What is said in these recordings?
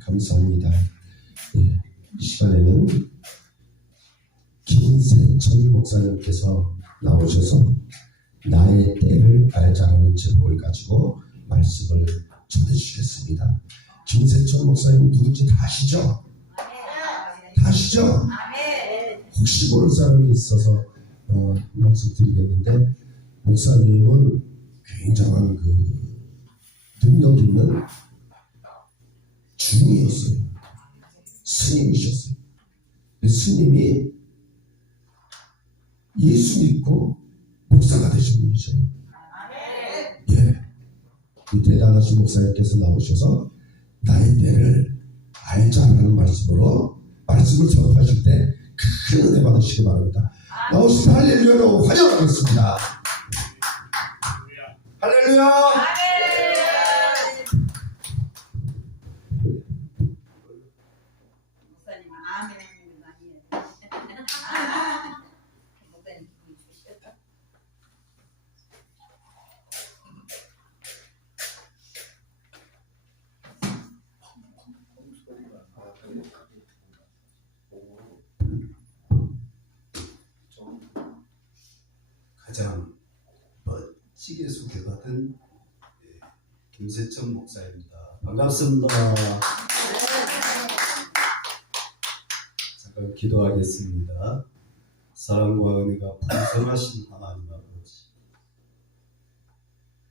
감사합니다. 이 시간에는 김세천 목사님께서 나오셔서 나의 때를 알자라는 제목을 가지고 말씀을 전해주시겠습니다. 김세천 목사님 누군지 다 아시죠? 다 아시죠? 혹시 모르는 사람이 있어서 말씀드리겠는데, 목사님은 굉장한 능력 있는 중이었어요. 스님이셨어요. 스님이 예수 믿고 목사가 되신 분이죠. 이 대단하신 목사님께서 나오셔서 나의 때를 알자라는 말씀으로 말씀을 전파하실 때 큰 은혜 받으시기 바랍니다. 나오시면 할렐루야로 환영하겠습니다. 할렐루야. 목사님 아멘 아니에요. 목사님 주셨다. 가장 멋지게 소개받은 김세천 목사입니다. 반갑습니다. 잠깐 기도하겠습니다. 사랑과 은혜가 풍성하신 하나님 아버지,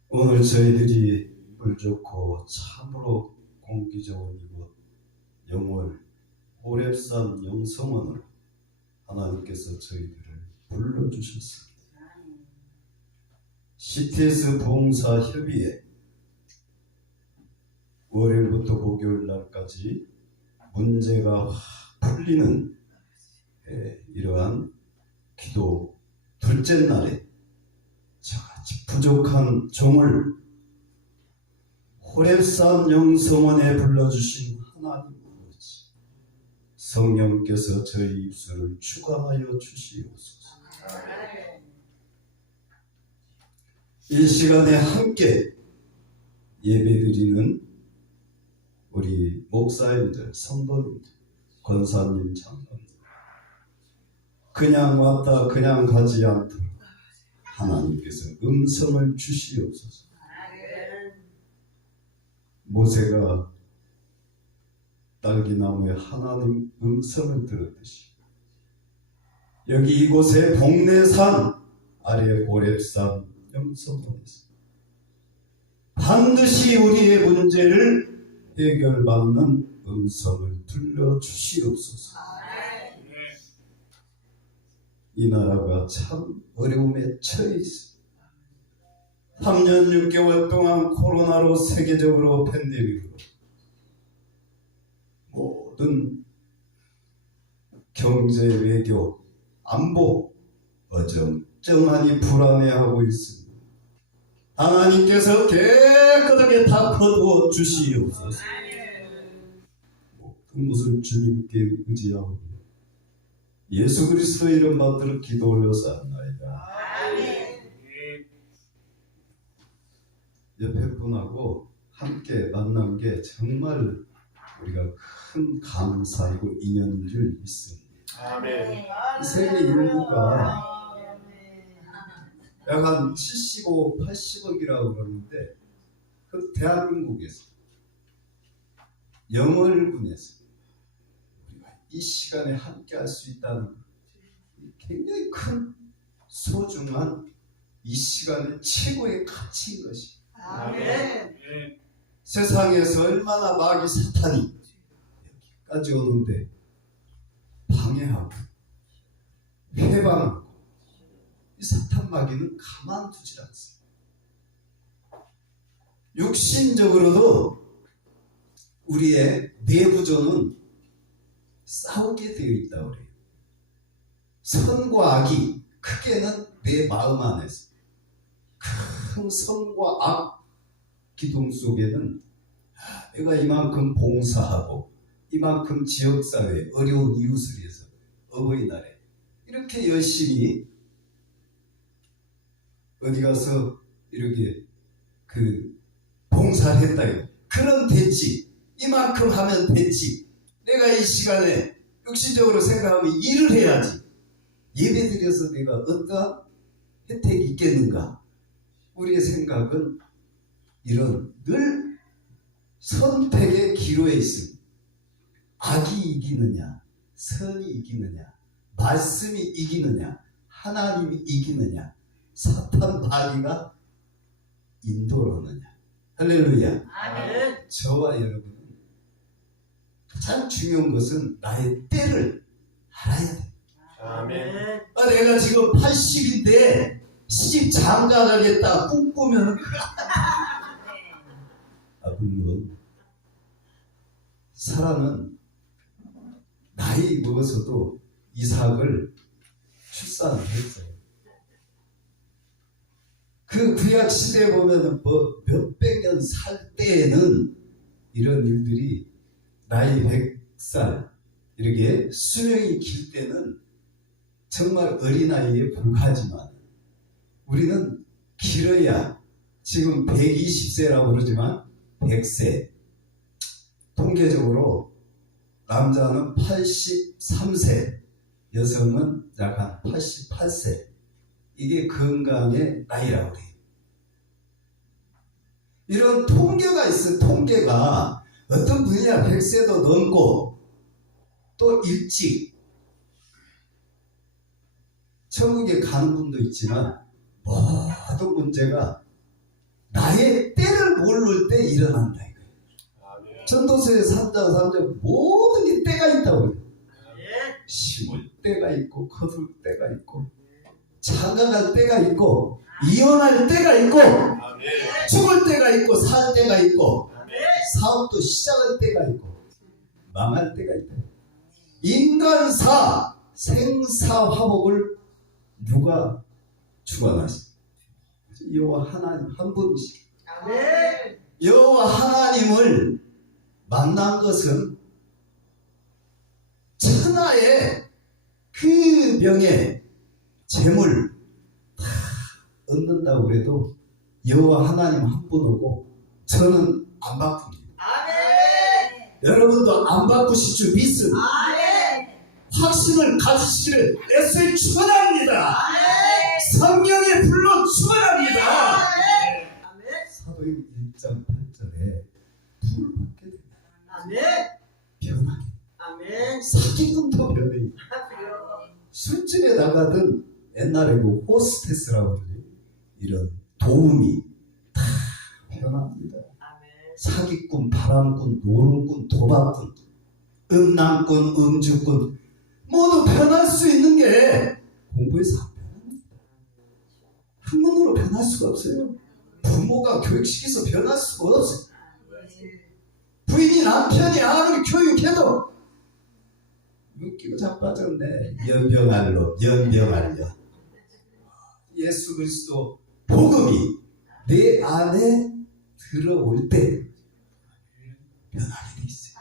오늘 저희들이 물 좋고 참으로 공기 좋은 이곳 영월 호렙산 영성원을 하나님께서 저희들을 불러주셨습니다. CTS 봉사협의회 월요일부터 목요일 날까지 문제가 확 풀리는 이러한 기도 둘째 날에 저같이 부족한 종을 호렙산 영성원에 불러주신 하나님 아버지, 성령께서 저희 입술을 축원하여 주시옵소서. 이 시간에 함께 예배드리는 우리 목사님들, 성도님들, 권사님, 장로님, 그냥 왔다 그냥 가지 않도록 하나님께서 음성을 주시옵소서. 모세가 딸기나무에 하나님 음성을 들었듯이 여기 이곳에 복례산 아래 호렙산 영성원에서 반드시 우리의 문제를 해결받는 음성을 들려주시옵소서. 이 나라가 참 어려움에 처해 있습니다. 3년 6개월 동안 코로나로 세계적으로 팬데믹으로 모든 경제, 외교, 안보 어정쩡하니 불안해하고 있습니다. 하나님께서 깨끗하게 다 거두어 주시옵소서. 모든 것을 주님께 의지하고 예수 그리스도 이름 받들어 기도 올려사옵나이다. 옆에 분하고 함께 만난 게 정말 우리가 큰 감사이고 인연인 줄 믿습니다. 세계 인구가 약 한 75, 80억이라고 그러는데 그 대한민국에서 영월군에서 우리가 이 시간에 함께 할 수 있다는 굉장히 큰 소중한 이 시간의 최고의 가치인 것입니다. 세상에서 얼마나 마귀 사탄이 여기까지 오는데 방해하고 회방하고 이 사탄 마귀는 가만두질 않습니다. 육신적으로도 우리의 내부조는 싸우게 되어 있다고 그래요. 선과 악이 크게는 내 마음 안에서 큰 선과 악 기둥 속에는 내가 이만큼 봉사하고 이만큼 지역사회 어려운 이웃을 위해서 어버이날에 이렇게 열심히 어디 가서 이렇게 봉사를 했다요. 그런 대치 이만큼 하면 되지. 내가 이 시간에 육신적으로 생각하면 일을 해야지. 예배 드려서 내가 어떠한 혜택이 있겠는가? 우리의 생각은 이런 늘 선택의 기로에 있습니다. 악이 이기느냐, 선이 이기느냐, 말씀이 이기느냐, 하나님이 이기느냐, 사탄 마귀가 인도를 하느냐. 할렐루야. 아멘. 저와 여러분은 가장 중요한 것은 나의 때를 알아야 돼. 아멘. 내가 지금 80인데 시집 장가 가겠다 꿈꾸면 물론 사라는 나이 먹어서도 이삭을 출산을 했어요. 그 구약 시대에 보면은 뭐 몇백 년 살 때에는 이런 일들이 나이 100살 이렇게 수명이 길 때는 정말 어린아이에 불과하지만 우리는 길어야 지금 120세라고 그러지만 100세. 통계적으로 남자는 83세, 여성은 약 한 88세. 이게 건강의 나이라고 해요. 이런 통계가 있어요. 통계가 어떤 분이야 100세도 넘고 또 일찍 천국에 가는 분도 있지만 모든 문제가 나의 때를 모를 때 일어난다 이거예요. 전도서의 3장 3절 모든 게 때가 있다고 해요. 심을 때가 있고 거둘 때가 있고 장가갈 때가 있고 이혼할 때가 있고 죽을 때가 있고 살 때가 있고 사업도 시작할 때가 있고 망할 때가 있다. 인간사 생사화복을 누가 주관하십니까? 여호와 하나님 한 분이시죠. 여호와 하나님을 만난 것은 천하의 그 명예 재물 다 얻는다고 해도 여호와 하나님 한 분 오고 저는 안 바꿉니다. 여러분도 안 바꾸실 줄 믿습니다. 확신을 가지시기를 애써 축원합니다. 성령의 불로 축원합니다. 사도행 1장 8절에 불을 받게 됩니다. 변하게. 사기꾼도 변해. 술집에 나가든 옛날에 그 호스테스라고 그러지. 이런 도움이 다 변합니다. 사기꾼, 바람꾼, 노름꾼, 도박꾼, 음란꾼, 음주꾼 모두 변할 수 있는 게 공부에서 안 변합니다. 학문으로 변할 수가 없어요. 부모가 교육시켜서 변할 수가 없어요. 부인이 남편이 아무리 교육해도 웃기고 자빠졌네. 연병할로 연병할려. 예수 그리스도 복음이 내 안에 들어올 때 변하게 돼 있어요.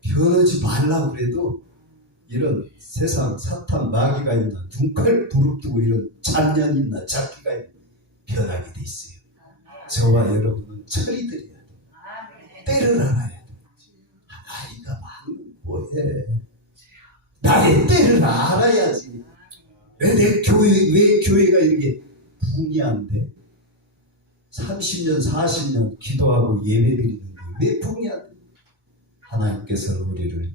변하지 말라고 그래도 이런 세상 사탄 마귀가 있나 눈깔 부릅뜨고 이런 잔년이 있나 잡기가 있나 변하게 돼 있어요. 저와 여러분은 처리드려야 돼요. 때를 알아야 돼요. 나이가 많으면 뭐해. 나의 때를 알아야지. 왜 교회가 이렇게 붕이 안 돼? 30년 40년 기도하고 예배드리는데 왜 붕이 안 돼? 하나님께서는 우리를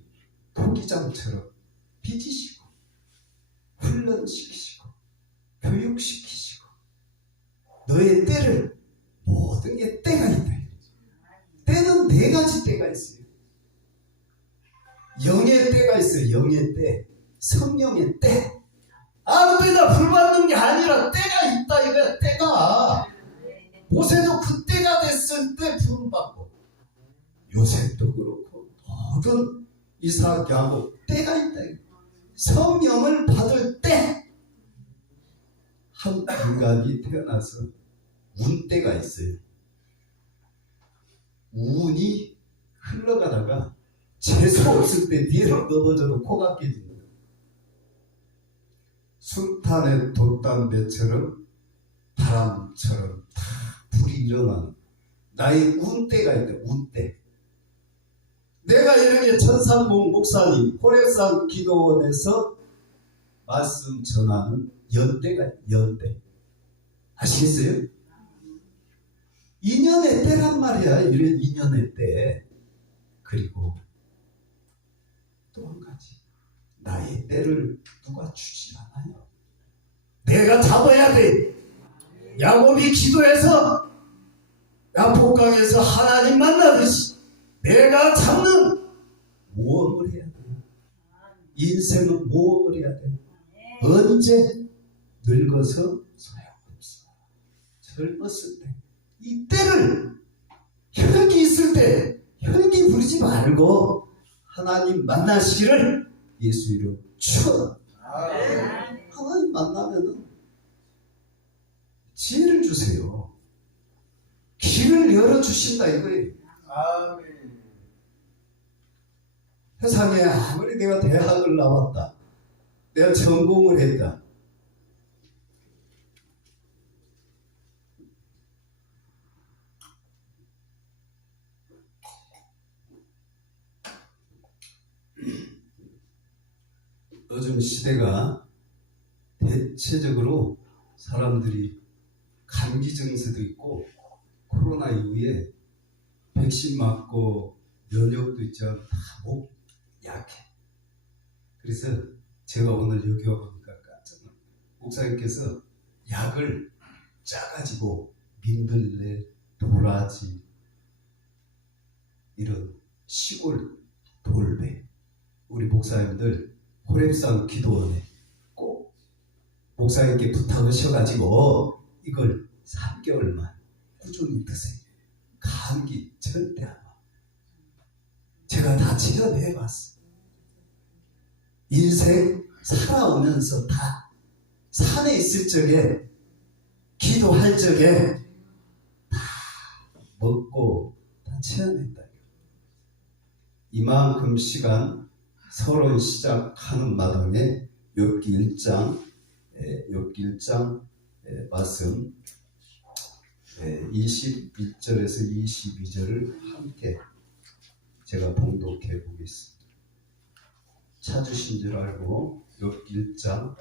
토기장처럼 빚으시고 훈련시키시고 교육시키시고 너의 때를 모든 게 때가 있다. 때는 네 가지 때가 있어요. 영의 때가 있어요. 영의 때, 성령의 때. 아무 때나 불받는 게 아니라 때가 있다 이거야. 때가 모세도 그 때가 됐을 때 부름받고 요셉도 그렇고 모든 이삭 야곱 때가 있다. 성령을 받을 때 한 인간이 태어나서 운때가 있어요. 운이 흘러가다가 재수 없을 때 뒤로 넘어져도 코가 깨집니다. 술탄에 돛담배처럼 바람처럼 다 불이 일어나는 나의 운때가 있다. 운때. 서산봉 목사님 호랩산 기도원에서 말씀 전하는 연대가 연대 아시겠어요? 인연의 때란 말이야. 이런 인연의 때. 그리고 또 한 가지, 나의 때를 누가 주지 않아요. 내가 잡아야 돼. 야곱이 기도해서 야복강에서 하나님 만나듯이 내가 잡는 모험을 해야 돼. 인생은 모험을 해야 돼. 언제 늙어서 소용없어. 젊었을 때 이 때를, 혈기 있을 때 혈기 부리지 말고 하나님 만나시기를 예수 이름 축원합니다. 하나님 만나면은 지혜를 주세요. 길을 열어주신다 이거예요. 세상에 아무리 내가 대학을 나왔다, 내가 전공을 했다, 요즘 시대가 대체적으로 사람들이 감기 증세도 있고 코로나 이후에 백신 맞고 면역도 있지 않고 다 목 약해. 그래서 제가 오늘 여기 와보니까 깜짝 놀랐어요. 목사님께서 약을 짜가지고 민들레, 도라지 이런 시골 돌배, 우리 목사님들 호랩산 기도원에 꼭 목사님께 부탁하셔가지고 이걸 3개월만 꾸준히 드세요. 감기 절대 안 와. 제가 다 체험해봤어. 인생 살아오면서 다 산에 있을 적에, 기도할 적에 다 먹고 다 체험했다. 이만큼 시간 서론 시작하는 마당에 욥기 1장 말씀 21절에서 22절을 함께 제가 봉독해 보겠습니다. 찾으신 줄 알고 욥기 1장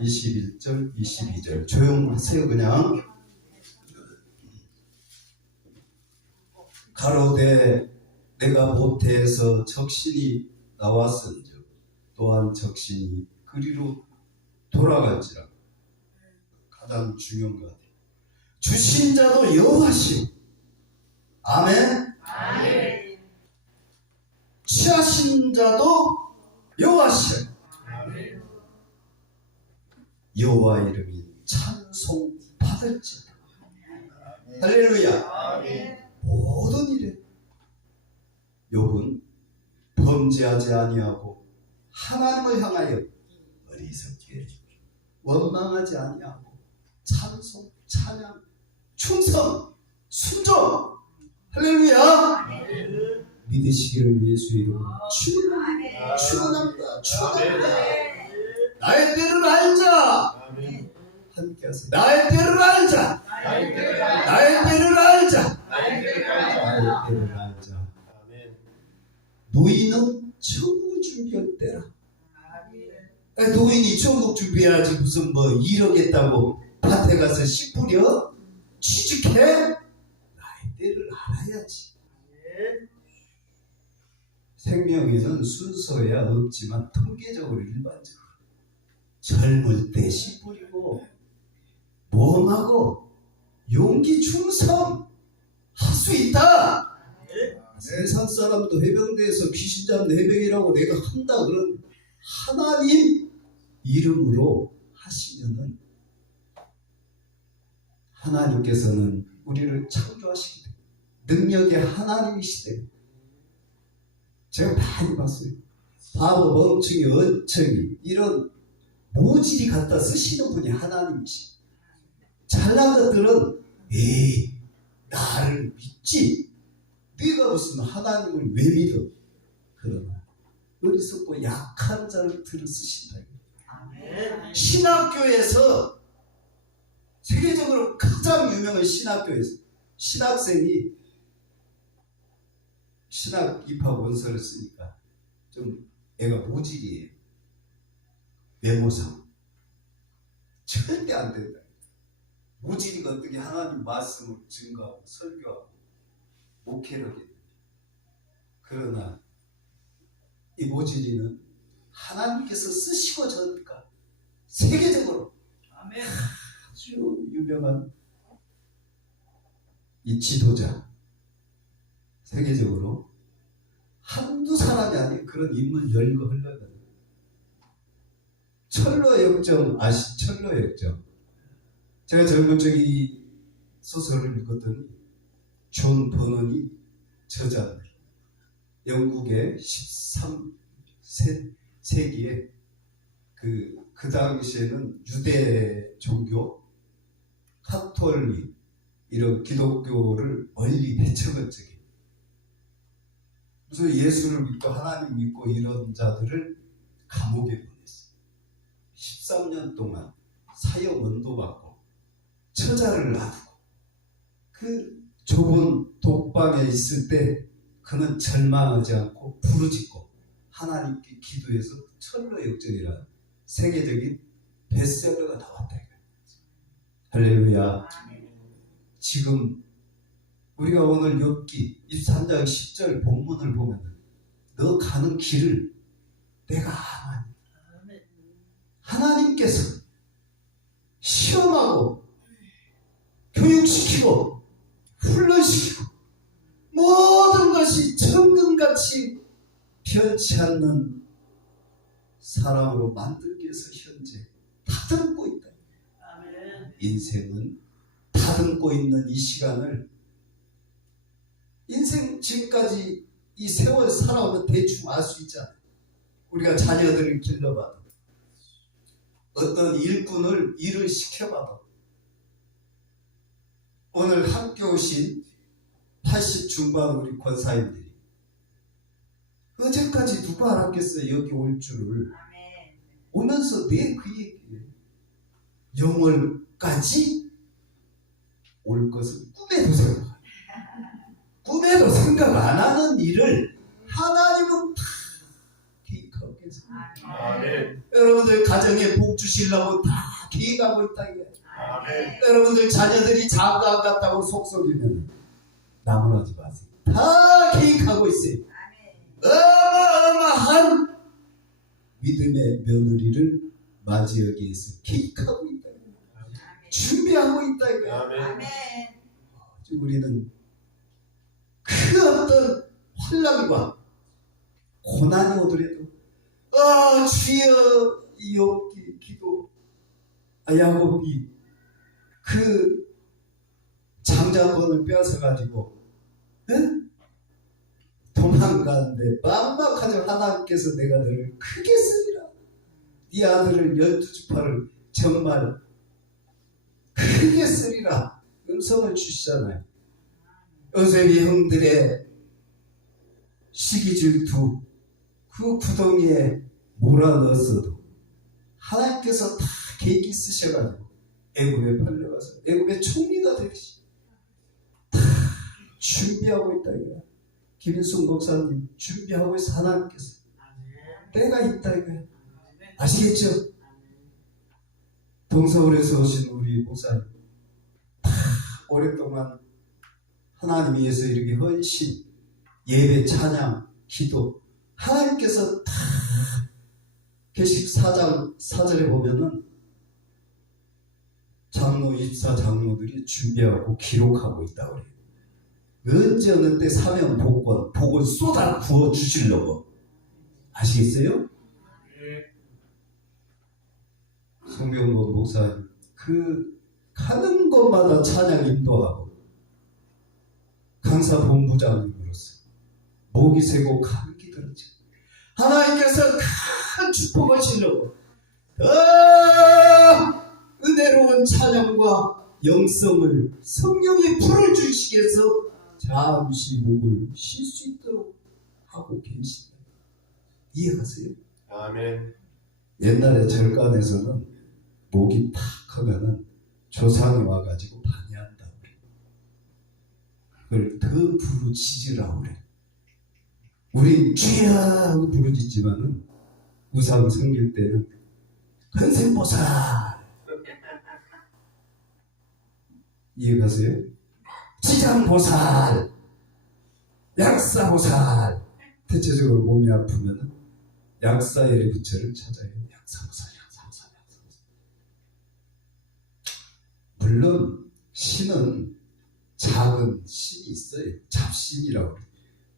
21절 22절 조용하세요. 그냥 가로되 내가 모태에서 적신이 나왔은즉 또한 적신이 그리로 돌아갈지라. 가장 중요한 것 같아요. 주신 자도 여호와시오. 아멘. 아멘. 취하신 자도 여호와시오. 아멘. 여호와 이름이 찬송 받을지라. 할렐루야. 아멘. 모든 일에 욥은 범죄하지 아니하고 하나님을 향하여 어리석게 원망하지 아니하고 찬송, 찬양, 충성, 순종, 할렐루야. 믿으시기를 예수 이름으로 축원합니다. 축원합니다. 나의 때를 알자. 함께 하세요. 나의 때를 알자. 나의 때를 알자. 나의 때를 알자. 노인은 천국 준비할 때라. 노인이 천국 준비해야지 무슨 뭐 이러겠다고 밭에 가서 씨 뿌려 취직해? 나의 때를 알아야지. 생명에는 순서야 없지만 통계적으로 일반적으로 젊을 때 씨 뿌리고 모험하고 용기 충성 할 수 있다. 세상 사람도 해병대에서 귀신 잡는 해병이라고 내가 한다 그런 하나님 이름으로 하시면은 하나님께서는 우리를 창조하시기 때문에 능력의 하나님이시대. 제가 많이 봤어요. 바보, 멍청이, 언청이 이런 모질이 갖다 쓰시는 분이 하나님이시. 잘난 것들은 에이 나를 믿지. 네가 무슨 하나님을 왜 믿어? 그러나 어리석고 약한 자를 들어 쓰신다. 신학교에서 세계적으로 가장 유명한 신학교에서 신학생이 신학 입학 원서를 쓰니까 좀 애가 모질이에요. 외모상. 절대 안 된다. 모질이가 어떻게 하나님 말씀을 증거하고 설교하고 목회를 하게 됩니다. 그러나 이 모질이는 하나님께서 쓰시고 저니까 세계적으로 아주 유명한 이 지도자, 세계적으로 한두 사람이 아닌 그런 인물 열거 흘러가는 철로의 역정 아시? 철로의 역정. 제가 젊은 적에 이 소설을 읽었더니 존 버넌이 저자입니다. 영국의 13세기에 그 당시에는 유대 종교, 카톨릭 이런 기독교를 멀리 배척한 적이. 그래서 예수를 믿고 하나님 믿고 이런 자들을 감옥에 보냈어요. 13년 동안 사형 원도받고 처자를 놔두고 그 좁은 독방에 있을 때 그는 절망하지 않고 부르짖고 하나님께 기도해서 철로의 역정이라는 세계적인 베스트셀러가 나왔다 이거예요. 할렐루야. 지금 우리가 오늘 욥기 23장 10절 본문을 보면 너 가는 길을 내가 아나니 하나님께서 시험하고 교육시키고 훈련시키고 모든 것이 천금같이 변치 않는 사람으로 만들기 위해서 현재 다듬고 있다. 인생은 다듬고 있는 이 시간을 인생 지금까지 이 세월 살아오면 대충 알 수 있잖아요. 우리가 자녀들을 길러봐도 어떤 일을 시켜봐도 오늘 함께 오신 80 중반 우리 권사님들이 어제까지 누가 알았겠어요? 여기 올 줄을. 오면서 내 그 얘기예요. 영월까지 올 것은 꿈에도 생각 안 하는 일을 하나님은 다 계획하고 계십니다. 여러분들 가정에 복 주시려고 다 계획하고 있다 이거예요. 여러분들 자녀들이 장가 갔다고 속썩이면 나무라지 마세요. 다 계획하고 있어요. 어마어마한 믿음의 며느리를 맞이하기 위해서 계획하고 있다. 준비하고 있다 이거예요. 우리는 그 어떤 환난과 고난이 오더라도 주여 이 욥기 기도 야곱이 그 장자권을 빼앗아가지고 도망가는데 막막하죠. 하나님께서 내가 너를 크게 쓰리라. 네 아들을 12지파를 정말 크게 쓰리라 음성을 주시잖아요. 요셉이 형들의 시기 질투 그 구덩이에 몰아넣었어도 하나님께서 다 계획이 쓰셔가지고 애굽에 팔려가서 애굽의 총리가 되시 다 준비하고 있다 이거야. 김인숙 목사님 준비하고 있어. 하나님께서 때가 있다 이거야. 아시겠죠? 동서울에서 오신 우리 목사님 다 오랫동안 하나님 위해서 이렇게 헌신 예배 찬양 기도 하나님께서 다 계식 4장 4절에 보면은 장로 24장로들이 준비하고 기록하고 있다고 그래요. 언제 어느 때 사명 복을 쏟아 부어 주시려고. 아시겠어요? 송병건 목사님 그 가는 곳마다 찬양 인도하고 강사 본부장님으로서 목이 새고 감기 들었죠. 하나님께서 큰 축복을 주시려고 은혜로운 찬양과 영성을 성령이 불을 주시기 위해서 잠시 목을 쉴 수 있도록 하고 계십니다. 이해하세요? 아멘. 옛날에 절간에서는 목이 탁 하면은 조상이 와가지고 방해한다고 그래. 그걸 더 부르짖으라고 그래. 우리 주여 하고 부르짖지만은 우상 섬길 때는 근생보살 이해가세요? 지장보살, 약사보살. 대체적으로 몸이 아프면 약사의 부처를 찾아요. 약사보살, 약사보살, 약사보살. 물론 신은 작은 신이 있어요. 잡신이라고.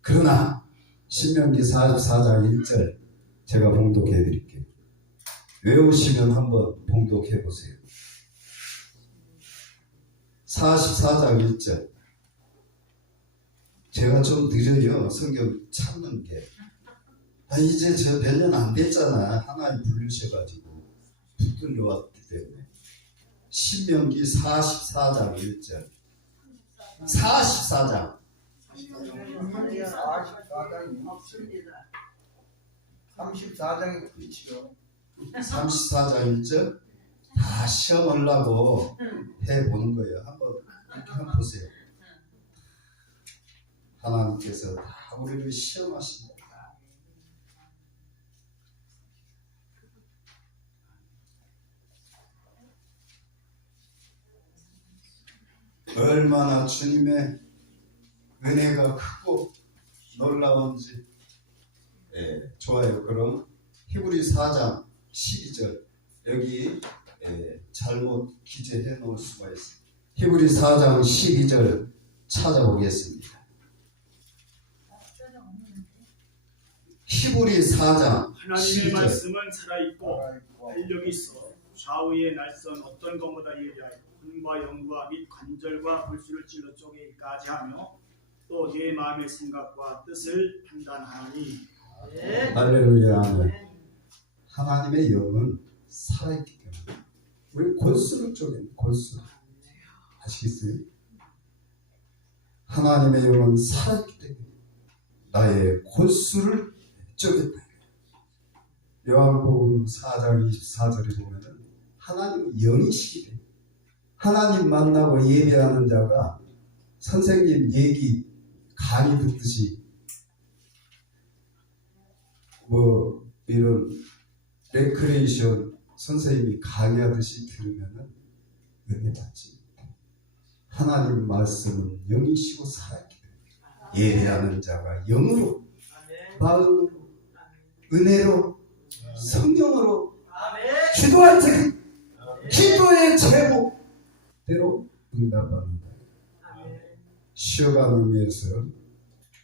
그러나 신명기 44장 1절 제가 봉독해 드릴게요. 외우시면 한번 봉독해 보세요. 44장 1절. 제가 좀 느려요. 성경 찾는 게. 이제 저 몇 년 안 됐잖아. 하나님 부르셔가지고 붙들려 왔기 때문에. 신명기 44장 1절. 44장. 34장이 끝이요. 34장 1절. 다 시험하려고 해보는 거예요. 한번 이렇게 한번 보세요. 하나님께서 다 우리를 시험하십니다. 얼마나 주님의 은혜가 크고 놀라운지. 좋아요. 그럼 히브리 4장 12절 여기 잘못 기재해 놓을 수가 있습니다. 히브리 4장 12절 찾아보겠습니다. 히브리 4장 하나님의 12절. 말씀은 살아있고 활력이 있어 좌우의 날선 어떤 것보다 예리하여魂과 영과 및 관절과 골수를 찔러 쪼개기까지 하며 또 네 마음의 생각과 뜻을 판단하니. 할렐루야. 하나님의 영은 살아있기 때문에 우리 골수를 쪼갠 골수 아시겠어요? 하나님의 영은 살아있기 때문에 나의 골수를 쪼갰다. 요한복음 4장 24절에 보면은 하나님은 영이시기 때문에 하나님 만나고 예배하는 자가 선생님 얘기 강의 듣듯이 뭐 이런 레크레이션 선생님이 강의하듯이 들으면은 은혜 받지 못해. 하나님 말씀은 영이시고 살아있기 때문에 예배하는 자가 영으로 마음으로 은혜로 성령으로 기도할 때 기도의 제목대로 응답합니다. 쉬어가는 의미에서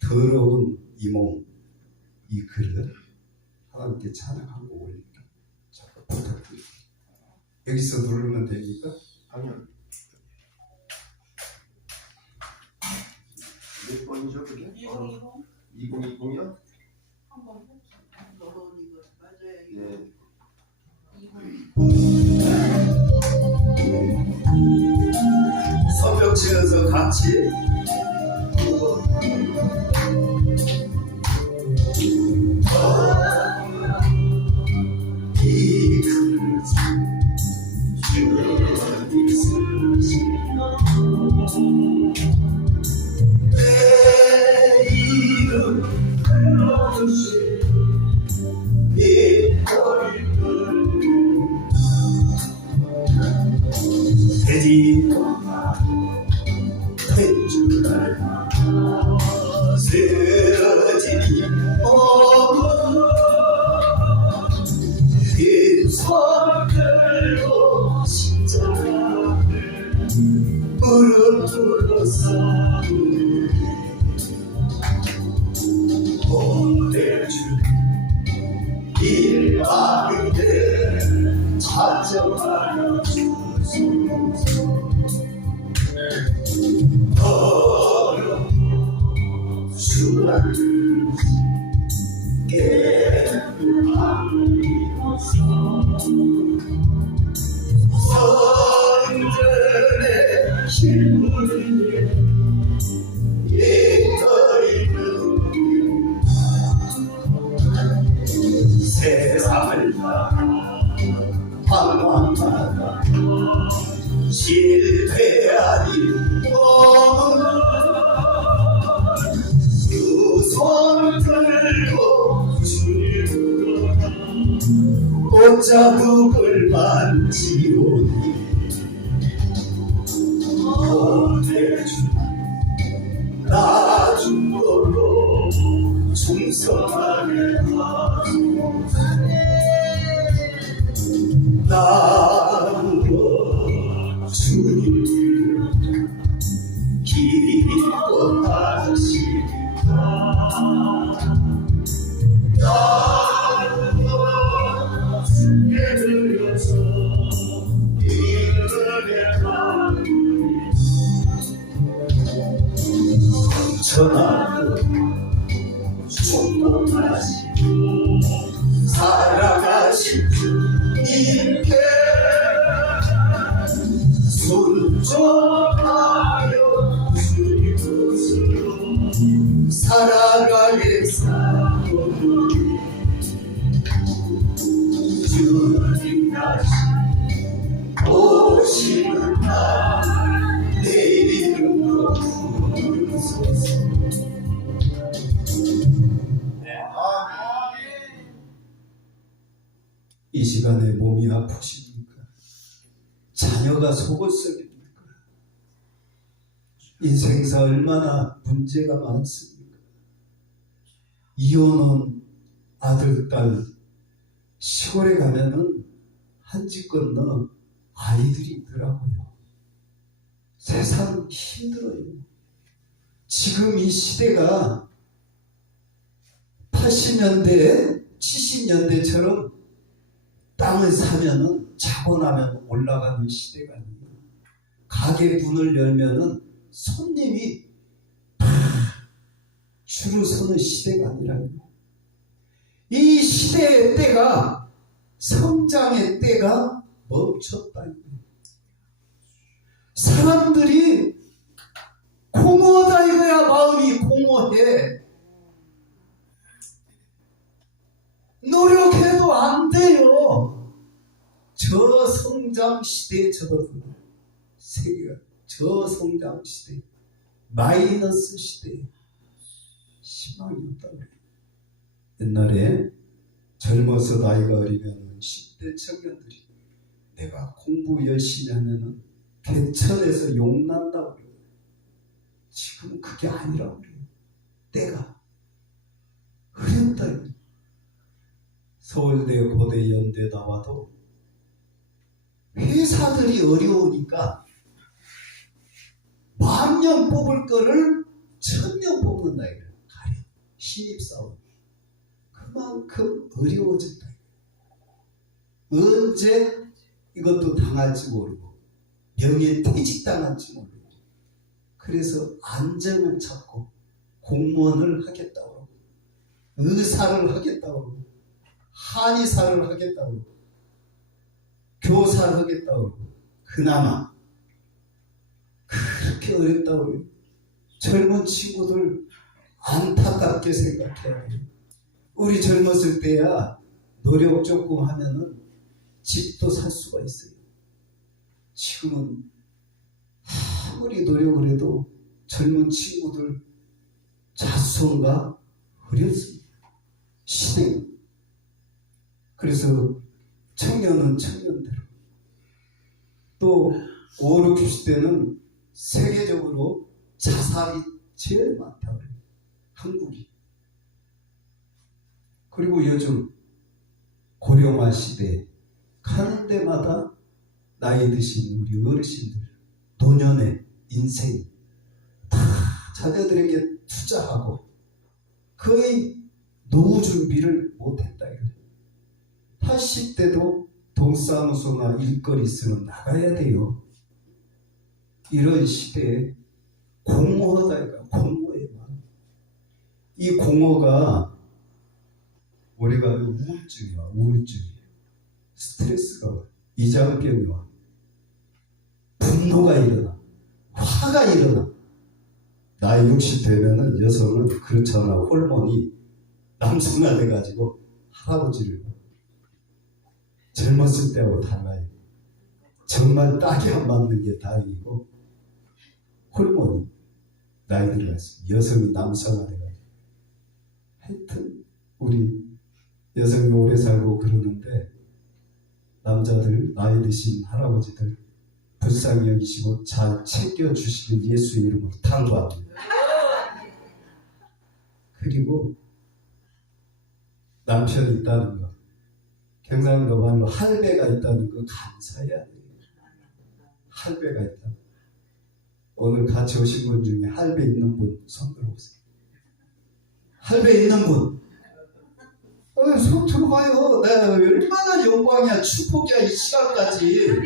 더러운 이 몸, 이 글을 하나님께 찬양하고 올립니다. 자, 부탁드립니다. 여기서 누르면 됩니까? 아니요. 몇 번이죠 그게? 2020이요? 네. 성경 지어서 같이 이 글을 내 이름 불러주시 이 얼굴 돼지 된줄 알아 쓰러지니 이 손들로 십자가를 무릎 꿇었어 보내줄 일방을 찾아와 주소서 주를 깨끗하리로서 성전의 힘을 이끌는 세상을 방황하다 실패하니 두 손 들고 옷자국을 만지오니 보내주 나중으로 충성하게 하소서. 나무로 주님을 기뻐하시리라. 나무로 주께 들려서 이르게 하노니 전하고 축복하시고 살아가신 주님께 순종하여 주님 뜻으로 살아가겠사오니 주님 다시 오시는 날 내 이름으로 부르소서. 이 시간에 몸이 아프십니까? 자녀가 속을 썩입니까? 인생사 얼마나 문제가 많습니까? 이혼한 아들, 딸 시골에 가면은 한 집 건너 아이들이 있더라고요. 세상 힘들어요. 지금 이 시대가 80년대, 70년대처럼 땅을 사면은 자고 나면 올라가는 시대가 아니에요. 가게 문을 열면은 손님이 줄을 서는 시대가 아니라요. 이 시대의 때가, 성장의 때가 멈췄다. 사람들이 공허하다 이거야. 마음이 공허해. 노력해도 안 돼요. 저 성장 시대에 접어들어요. 세계가 저 성장 시대, 마이너스 시대, 희망이 없다고 그래요. 옛날에 젊어서 나이가 어리면 10대 청년들이 내가 공부 열심히 하면은 개천에서 용난다고 그래요. 지금 그게 아니라고 그래요. 때가 흐렸다. 서울대, 고대, 연대 나와도 회사들이 어려우니까 10,000명 뽑을 거를 1,000명 뽑는다 이거예요. 가령 신입사원. 그만큼 어려워졌다. 언제 이것도 당할지 모르고 명예퇴직 당할지 모르고 그래서 안정을 찾고 공무원을 하겠다고 하고 의사를 하겠다고 하고 한의사를 하겠다고 하고 교사를 하겠다고 하고 그나마 그렇게 어렵다고 해요. 젊은 친구들 안타깝게 생각해야 돼요. 우리 젊었을 때야 노력 조금 하면은 집도 살 수가 있어요. 지금은 아무리 노력을 해도 젊은 친구들 자수성가 어렵습니다. 시대. 그래서 청년은 청년대로 또 5, 60대는 세계적으로 자살이 제일 많다고 해요. 한국이. 그리고 요즘 고령화 시대 가는 데마다 나이 드신 우리 어르신들 노년의 인생 다 자녀들에게 투자하고 거의 노후 준비를 못했다 이거예요. 80대도 동사무소나 일거리 있으면 나가야 돼요. 이런 시대에 공허하다 이거야. 공허에만. 이 공허가 우리가 우울증이야. 우울증이에요. 스트레스가 와. 이장병이 와. 분노가 일어나. 화가 일어나. 나이 60 되면은 여성은 그렇잖아. 호르몬이 남성화돼가지고 할아버지를 젊었을 때하고 달라요. 정말 딱이 안 맞는 게 다행이고 호르몬이 나이 들어서 여성이 남성화돼가지고 하여튼 우리 여성이 오래 살고 그러는데 남자들, 나이 드신 할아버지들 불쌍히 여기시고 잘 챙겨주시는 예수의 이름으로 당부합니다. 그리고 남편이 있다는 거, 경상도 말로 할배가 있다는 거 감사해야 돼요. 할배가 있다. 오늘 같이 오신 분 중에 할배 있는 분 손 들어보세요. 할배 있는 분. 손 들어봐요. 내가 얼마나 영광이야, 축복이야, 이 시간까지.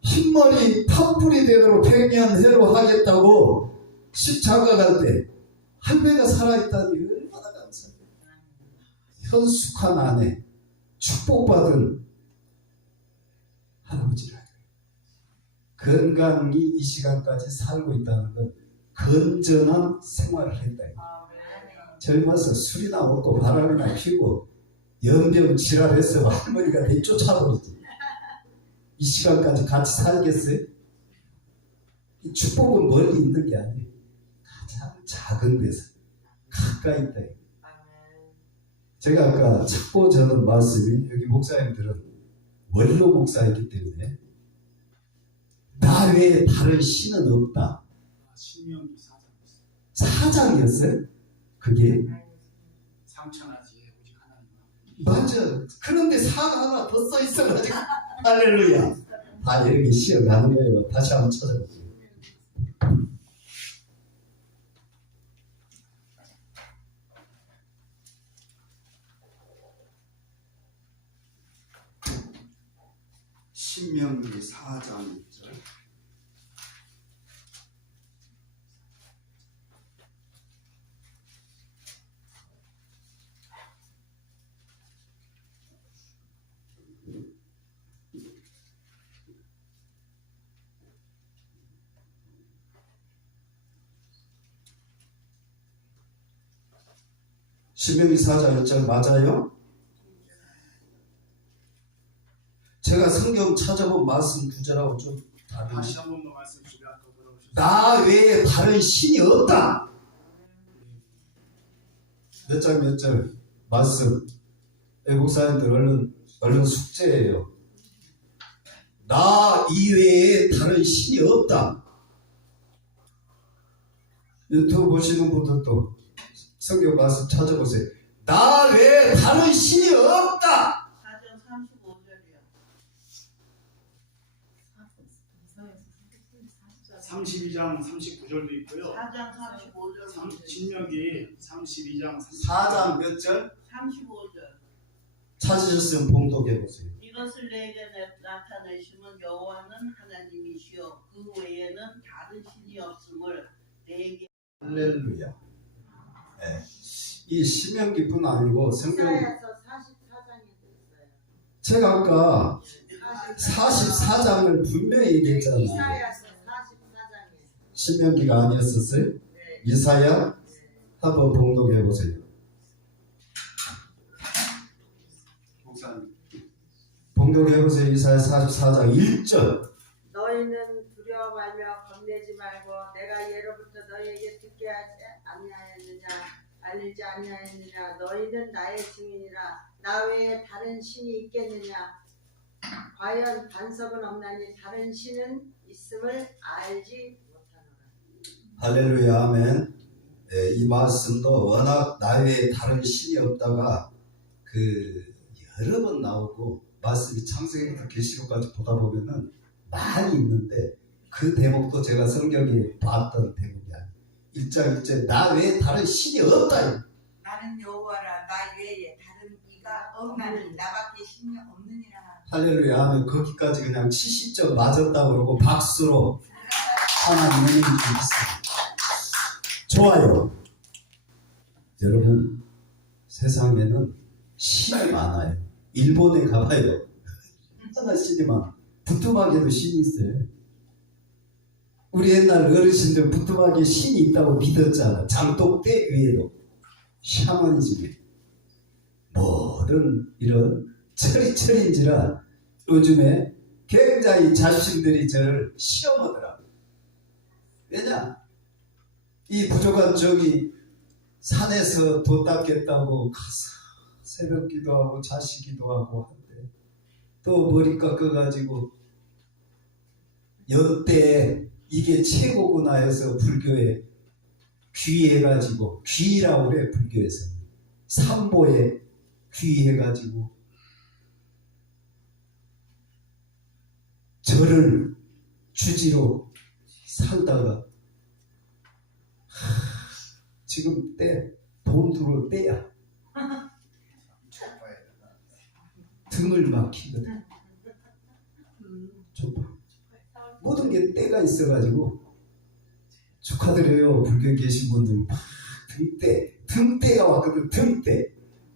흰머리 팥불이 되도록 100년 해로 하겠다고 십자가 갈 때 할배가 살아있다니 얼마나 감사해요. 현숙한 아내, 축복받은 할아버지라. 건강히 이 시간까지 살고 있다는 건 건전한 생활을 했다. 젊어서 술이나 먹고 바람이나 피고 연병 지랄해서 할머니가 내쫓아버리지. 이 시간까지 같이 살겠어요? 이 축복은 멀리 있는 게 아니에요. 가장 작은 데서 가까이 있다. 제가 아까 찾고 전한 말씀이, 여기 목사님들은 원로 목사이기 때문에 나 외에 다른 신은 없다. 신명기 4장이었어요. 4장이었어요? 그게? 상천하지에 오직 하나님만. 맞아. 그런데 사가 하나 더 써 있어가지고 할렐루야. 다 이렇게 시어가는 거예요. 다시 한번 찾아볼게요. 신명기 4장 1절. 신명기 4장 1절 맞아요? 제가 성경 찾아본 말씀 구절하고 좀 다르네. 다시 한 번 더 말씀 주세요. 아까 뭐라고 하셨어요? 나 외에 다른 신이 없다. 몇 장 몇 절 말씀. 목사님들 얼른 숙제예요. 나 이외에 다른 신이 없다. 유튜브 보시는 분들도 성경 말씀 찾아보세요. 나 외에 다른 신이 없다. 4장 35절이요. 32장 39절도 있고요. 4장 35절. 신명기 32장 4장 몇 절? 35절. 찾으셨으면 봉독해 보세요. 이것을 내게 나타내시면 여호와는 하나님이시여 그 외에는 다른 신이 없음을 내게. 할렐루야. 네. 이 신명기뿐 아니고 성경 이사야서 44장에 있어요. 제가 아까 44장을 분명히 얘기했잖아요. 이사야서 44장에. 신명기가 아니었었어요? 네. 이사야? 한번 봉독해 보세요. 목사님. 봉독해 보세요. 이사야 44장 1절. 너희는 두려워 말며 겁내지 말고 내가 예로부터 너희에게 듣게 하지 아니하였느냐 알리지 아니하였느냐 너희는 나의 증인이라 나 외에 다른 신이 있겠느냐 과연 반석은 없나니 다른 신은 있음을 알지 못하노라. 할렐루야. 아멘. 네, 이 말씀도 워낙 나 외에 다른 신이 없다가 여러 번 나오고 말씀이 창세기부터 계시록까지 보다 보면은 많이 있는데 그 대목도 제가 성경에 봤던 대목이 아니에요. 1장 1절 나 외에 다른 신이 없다. 나는 여호와라 나 외에 다른 이가 없나니 나밖에 신이 없느니라. 할렐루야 하면 거기까지 그냥 70점 맞았다고 그러고 박수로 하나님 은혜를 주겠습니다. 좋아요. 여러분 세상에는 신이 많아요. 일본에 가봐요. 얼마나 신이 많아. 부뚜막에도 신이 있어요. 우리 옛날 어르신들 부뚜막에 신이 있다고 믿었잖아. 장독대 위에도 샤머니즘에 모든 이런 철인지라 요즘에 굉장히 자신들이 저를 시험하더라고요. 왜냐? 이 부족한 적이 산에서 돈 닦겠다고 가서 새벽 기도하고 자식 기도하고 하는데 또 머리 깎아가지고 여때 이게 최고구나 해서 불교에 귀해가지고 귀라고 그래. 불교에서 삼보에 귀해가지고 절을 주지로 살다가 지금 돈 들어올 때야. 등을 막히거든. 좁아. 모든 게 때가 있어가지고 축하드려요. 불교에 계신 분들 막 등때가 왔거든.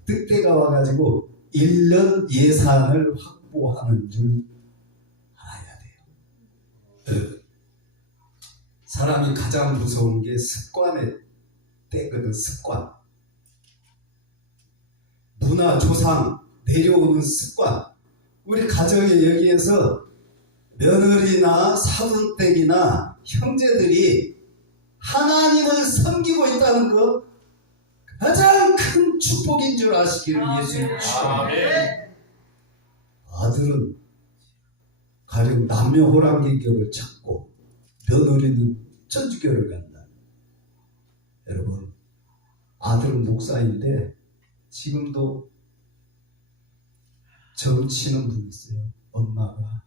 등때가 와가지고 1년 예산을 확보하는 줄 알아야 돼요. 사람이 가장 무서운 게 습관의 때거든. 습관. 문화 조상 내려오는 습관. 우리 가정에 여기에서 며느리나 사돈댁이나 형제들이 하나님을 섬기고 있다는 것 가장 큰 축복인 줄 아시기를 예수님 축복합니다. 아들은 가령 남녀호랑개교를 찾고 며느리는 천주교를 간다. 여러분, 아들은 목사인데 지금도 점치는 분이 있어요. 엄마가.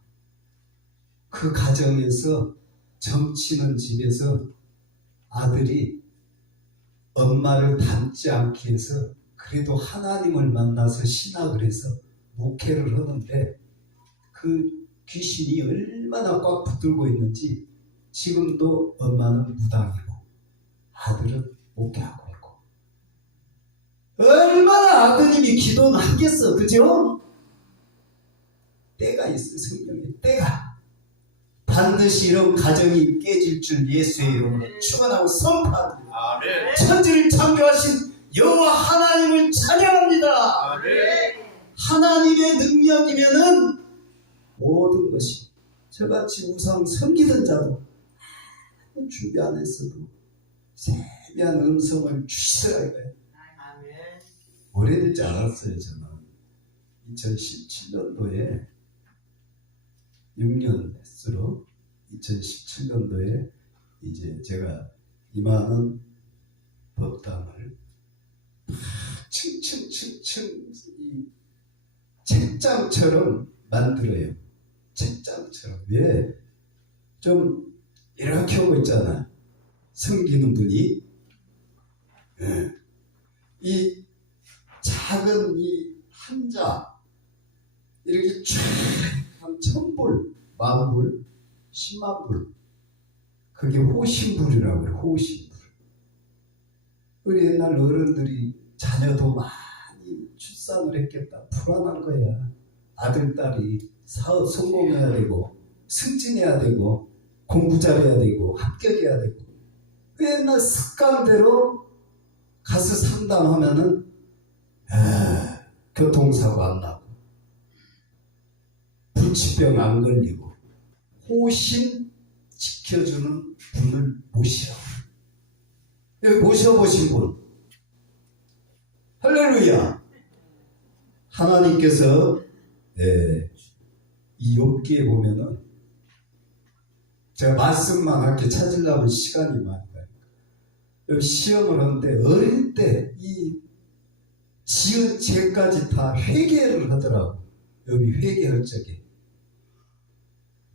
그 가정에서 점치는 집에서 아들이 엄마를 닮지 않게 해서 그래도 하나님을 만나서 신학을 해서 목회를 하는데 그 귀신이 얼마나 꽉 붙들고 있는지 지금도 엄마는 무당이고 아들은 목회하고 있고 얼마나 아드님이 기도는 하겠어. 그죠? 때가 있어. 성경에 때가 반드시 이런 가정이 깨질 줄 예수의 이름으로 축원하고 선포합니다. 아멘. 천지를 창조하신 여호와 하나님을 찬양합니다. 아멘. 하나님의 능력이면은 모든 것이 저같이 우상 섬기던 자도 준비 안 했어도 세미한 음성을 주시더라 이거예요. 아멘. 오래되지 않았어요. 저는 2017년도에 6년 횟수로 2017년도에 이제 제가 이만한 법당을 층층층층 이 책장처럼 만들어요. 책장처럼. 왜? 좀 이렇게 하고 있잖아. 섬기는 분이. 네. 이 작은 이 한자 이렇게 쫙 한 1000불, 10,000불, 100,000불. 그게 호신불이라고 그래. 호신불. 우리 옛날 어른들이 자녀도 많이 출산을 했겠다. 불안한 거야. 아들, 딸이 사업 성공해야 되고 승진해야 되고 공부 잘해야 되고 합격해야 되고 그 옛날 습관대로 가서 상담하면은 교통사고 안 나고 불치병 안 걸리고 호신 지켜주는 분을 모시라고. 여기 모셔보신 분 할렐루야. 하나님께서 이 욥기에 보면은 제가 말씀만 이렇게 찾으려면 시간이 많이 가니까 여기 시험을 하는데 어릴 때 이 지은 죄까지 다 회개를 하더라고. 여기 회개할 적에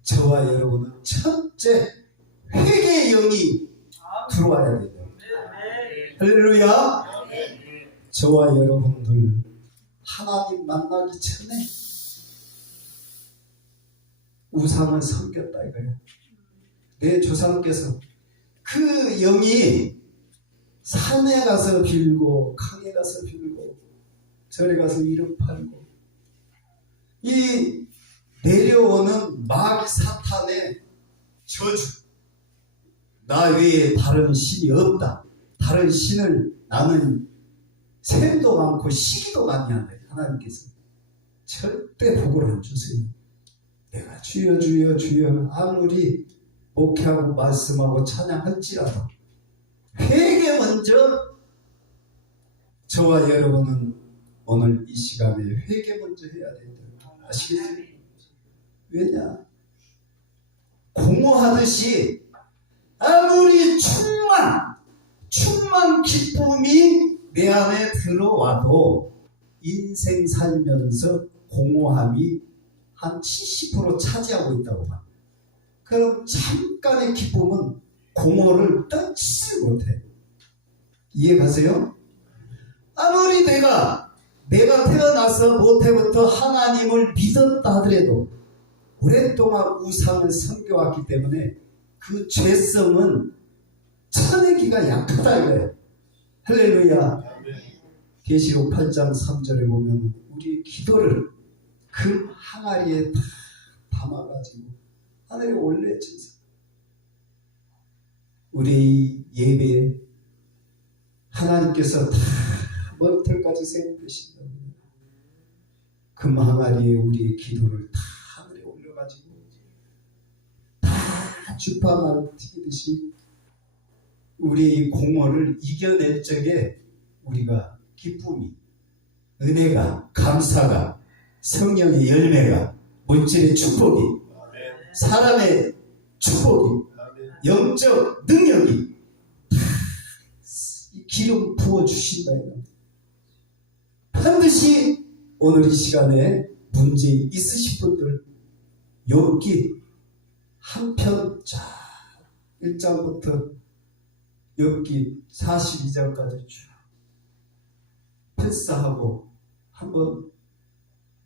저와 여러분은 첫째 회개의 영이 들어와야 돼요. 할렐루야. 저와 여러분들 하나님 만나기 전에 우상을 섬겼다 이거예요. 내 조상께서 그 영이 산에 가서 빌고 강에 가서 빌고 절에 가서 이름 팔고 이 내려오는 마귀 사탄의 저주. 나 외에 다른 신이 없다. 다른 신을 나는 셈도 많고 시기도 많이 한다. 하나님께서 절대 복을 안 주세요. 내가 주여 주여 주여 아무리 목회하고 말씀하고 찬양할지라도 회개 먼저. 저와 여러분은 오늘 이 시간에 회개 먼저 해야 된다. 아시겠어요? 왜냐? 공허하듯이 아무리 충만 기쁨이 내 안에 들어와도 인생 살면서 공허함이 한 70% 차지하고 있다고 봐. 그럼 잠깐의 기쁨은 공허를 떨치지 못해. 이해 가세요? 아무리 내가 태어나서 모태부터 하나님을 믿었다 하더라도 오랫동안 우상을 섬겨왔기 때문에 그 죄성은 쳐내기가 약하다 이거예요. 할렐루야. 계시록 8장 3절에 보면 우리 기도를 그 항아리에 다 담아가지고 하늘에 올려주세요. 우리 예배에 하나님께서 다 머리털까지 세우신다. 그 항아리에 우리의 기도를 다 하늘에 올려가지고 다 주파마를 튀기듯이 우리의 공허를 이겨낼 적에 우리가 기쁨이, 은혜가, 감사가, 성령의 열매가, 물질의 축복이, 사람의 축복이, 영적 능력이 다 기름 부어주신다. 반드시 오늘 이 시간에 문제 있으신 분들 욥기 한편 쫙 1장부터 욥기 42장까지 쭉 패스하고 한번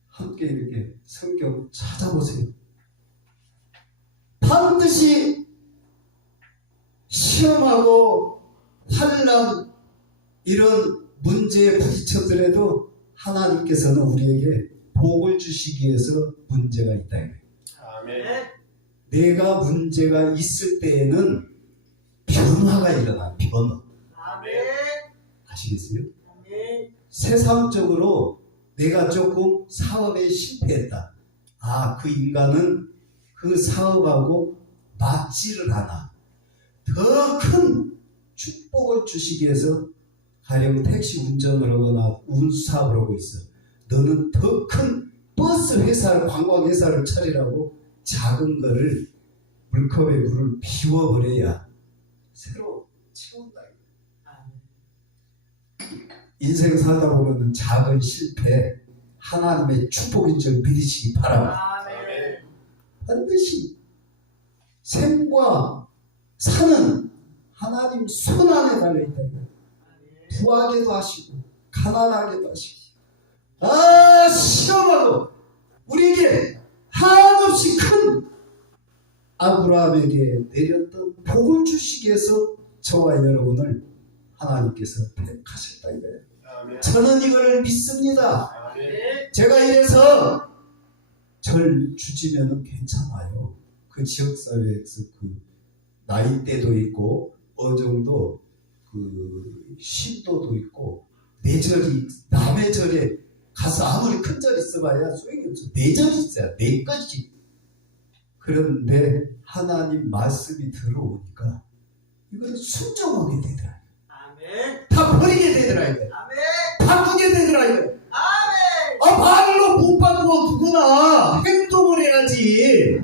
함께 이렇게 성경 찾아보세요. 반드시 시험하고 환난 이런 문제에 부딪혀더라도 하나님께서는 우리에게 복을 주시기 위해서 문제가 있다. 아멘. 내가 문제가 있을 때에는 변화가 일어나. 변화. 아시겠어요? 세상적으로 내가 조금 사업에 실패했다. 그 인간은 그 사업하고 맞지를 않아. 더 큰 축복을 주시기 위해서 가령 택시 운전을 하거나 운수사업을 하고 있어. 너는 더 큰 버스 회사를, 관광 회사를 차리라고 작은 거를 물컵에 물을 비워버려야 새로 채운다. 인생 살다 보면 작은 실패 하나님의 축복인 줄 믿으시기 바랍니다. 반드시 생과 사는 하나님 손 안에 달려있다. 부하게도 하시고 가난하게도 하시고 시험하고 우리에게 한없이 큰 아브라함에게 내렸던 복을 주시기 위해서 저와 여러분을 하나님께서 택하셨다 이거예요. 저는 이걸 믿습니다. 제가 이래서 절 주지면 괜찮아요. 그 지역사회에서 그 나이대도 있고 어느 정도 그 신도도 있고 내 절이 남의 절에 가서 아무리 큰 절 있어봐야 소용이 없어. 내 절이 있어야 내 것이. 그런데 하나님 말씀이 들어오니까 이걸 순종하게 되더라. 다 버리게 되더라 이거. 바꾸게 되더라 이거. 말로 못 바꾸고 누구나 행동을 해야지.